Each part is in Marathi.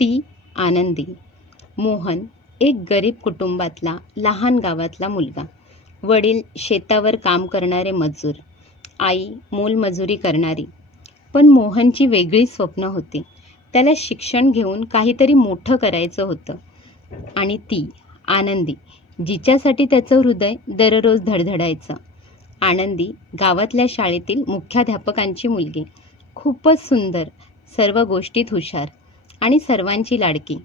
ती आनंदी. मोहन एक गरीब कुटुंबातला लहान गावातला मुलगा. वडील शेतावर काम करणारे मजूर, आई मोलमजुरी करणारी. पण मोहनची वेगळी स्वप्न होती. त्याला शिक्षण घेऊन काहीतरी मोठं करायचं होतं. आणि ती आनंदी, जिच्यासाठी त्याचं हृदय दररोज धडधडायचं. आनंदी गावातल्या शाळेतील मुख्याध्यापकांची मुलगी. खूपच सुंदर, सर्व गोष्टीत हुशार आणि सर्वांची लाडकी.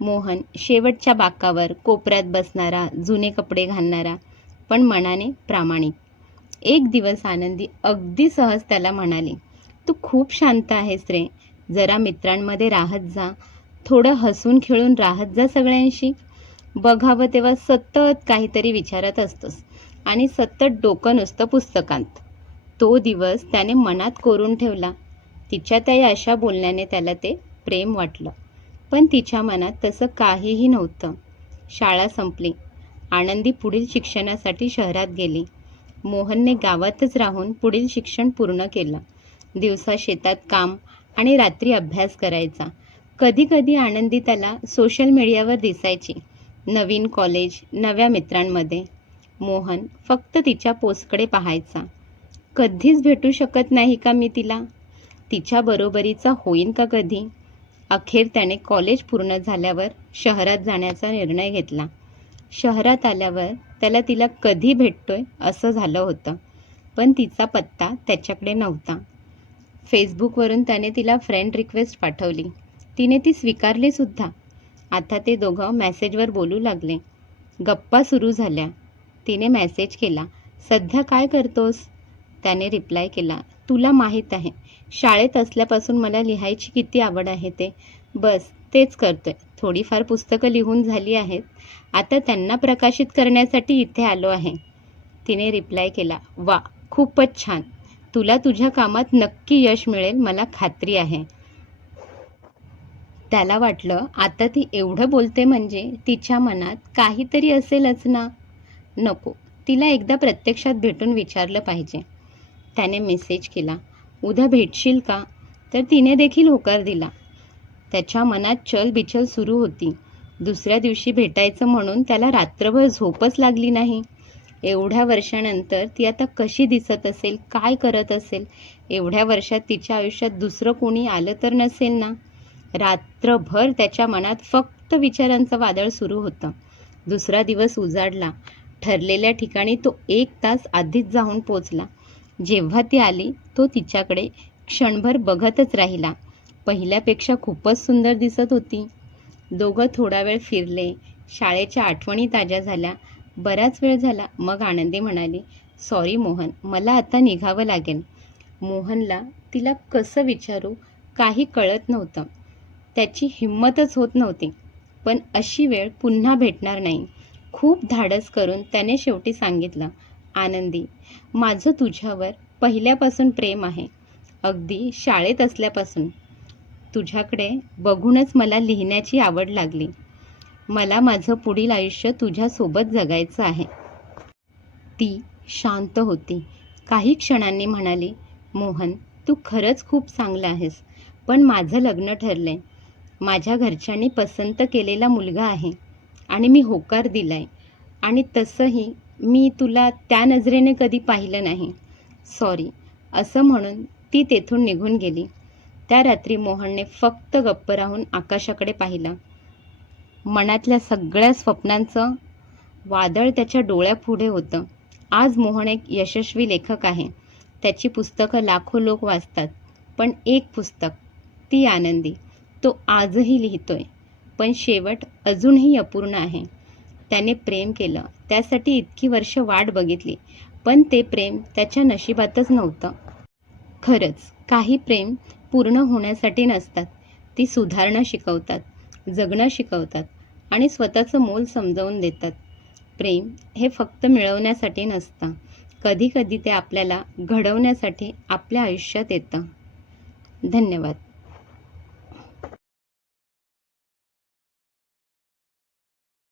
मोहन शेवटच्या बाकावर कोपऱ्यात बसणारा, जुने कपडे घालणारा, पण मनाने प्रामाणिक. एक दिवस आनंदी अगदी सहज त्याला म्हणाली, "तू खूप शांत आहेस रे. जरा मित्रांमध्ये राहत जा. थोडं हसून खेळून राहत जा सगळ्यांशी. बघावं तेव्हा सतत काहीतरी विचारत असतोस आणि सतत डोकं नुसतं पुस्तकांत." तो दिवस त्याने मनात कोरून ठेवला. तिच्या त्या अशा बोलण्याने त्याला ते प्रेम वाटलं. पण तिच्या मनात तसं काहीही नव्हतं. शाळा संपली. आनंदी पुढील शिक्षणासाठी शहरात गेली. मोहनने गावातच राहून पुढील शिक्षण पूर्ण केलं. दिवसा शेतात काम आणि रात्री अभ्यास करायचा. कधी कधी आनंदी त्याला सोशल मीडियावर दिसायची, नवीन कॉलेज, नव्या मित्रांमध्ये. मोहन फक्त तिच्या पोस्टकडे पाहायचा. कधीच भेटू शकत नाही का मी तिला? तिच्या बरोबरीचा होईन का कधी? अखेर त्याने कॉलेज पूर्ण झाल्यावर शहरात जाण्याचा निर्णय घेतला. शहरात आल्यावर त्याला तिला कधी भेटतोय असं झालं होतं. पण तिचा पत्ता त्याच्याकडे नव्हता. फेसबुकवरून त्याने तिला फ्रेंड रिक्वेस्ट पाठवली. तिने ती स्वीकारली सुद्धा. आता ते दोघं मेसेजवर बोलू लागले. गप्पा सुरू झाल्या. तिने मेसेज केला, "सध्या काय करतोस?" त्याने रिप्लाय केला, "तुला माहीत आहे, शाळेत असल्यापासून मला लिहायची किती आवड आहे ते. बस तेच करतोय. थोडीफार पुस्तकं लिहून झाली आहेत. आता त्यांना प्रकाशित करण्यासाठी इथे आलो आहे." तिने रिप्लाय केला, "वा, खूपच छान. तुला तुझ्या कामात नक्की यश मिळेल, मला खात्री आहे." त्याला वाटलं, आता ती एवढं बोलते म्हणजे तिच्या मनात काहीतरी असेलच ना. नको, तिला एकदा प्रत्यक्षात भेटून विचारलं पाहिजे. त्याने मेसेज केला, "उद्या भेटशील का?" तर तिने देखील होकार दिला. त्याच्या मनात चलबिचल सुरू होती. दुसऱ्या दिवशी भेटायचं म्हणून त्याला रात्रभर झोपच लागली नाही. एवढ्या वर्षानंतर ती आता कशी दिसत असेल, काय करत असेल? एवढ्या वर्षात तिच्या आयुष्यात दुसरं कोणी आलं तर नसेल ना? रात्रभर त्याच्या मनात फक्त विचारांचं वादळ सुरू होतं. दुसरा दिवस उजाडला. ठरलेल्या ठिकाणी तो 1 तास आधीच जाऊन पोचला. जेव्हा ती आली, तो तिच्याकडे क्षणभर बघतच राहिला. पहिल्यापेक्षा खूपच सुंदर दिसत होती. दोघं थोडा वेळ फिरले. शाळेच्या आठवणी ताज्या झाल्या. बराच वेळ झाला. मग आनंदी म्हणाली, "सॉरी मोहन, मला आता निघावं लागेल." मोहनला तिला कसं विचारू काही कळत नव्हतं. त्याची हिंमतच होत नव्हती. पण अशी वेळ पुन्हा भेटणार नाही. खूप धाडस करून त्याने शेवटी सांगितलं, "आनंदी, माझं तुझ्यावर पहिल्यापासून प्रेम आहे. अगदी शाळेत असल्यापासून. तुझ्याकडे बघूनच मला लिहिण्याची आवड लागली. मला माझं पुढील आयुष्य तुझ्यासोबत जगायचं आहे." ती शांत होती. काही क्षणांनी म्हणाली, "मोहन, तू खरंच खूप चांगला आहेस. पण माझं लग्न ठरलंय. माझ्या घरच्यांनी पसंत केलेला मुलगा आहे आणि मी होकार दिलाय. आणि तसंही मी तुला त्या नजरेने कधी पाहिलं नाही. सॉरी." असं म्हणून ती तेथून निघून गेली. त्या रात्री मोहनने फक्त गप्प राहून आकाशाकडे पाहिलं. मनातल्या सगळ्या स्वप्नांचं वादळ त्याच्या डोळ्यापुढे होतं. आज मोहन एक यशस्वी लेखक आहे. त्याची पुस्तकं लाखो लोक वाचतात. पण एक पुस्तक, ती आनंदी, तो आजही लिहितोय. पण शेवट अजूनही अपूर्ण आहे. त्याने प्रेम केलं, त्यासाठी इतकी वर्ष वाट बघितली. पण ते प्रेम त्याच्या नशिबातच नव्हतं. खरंच, काही प्रेम पूर्ण होण्यासाठी नसतात. ती सुधारणं शिकवतात, जगणं शिकवतात आणि स्वतःचं मोल समजावून देतात. प्रेम हे फक्त मिळवण्यासाठी नसतं. कधी कधी ते आपल्याला घडवण्यासाठी आपल्या आयुष्यात येतं. धन्यवाद.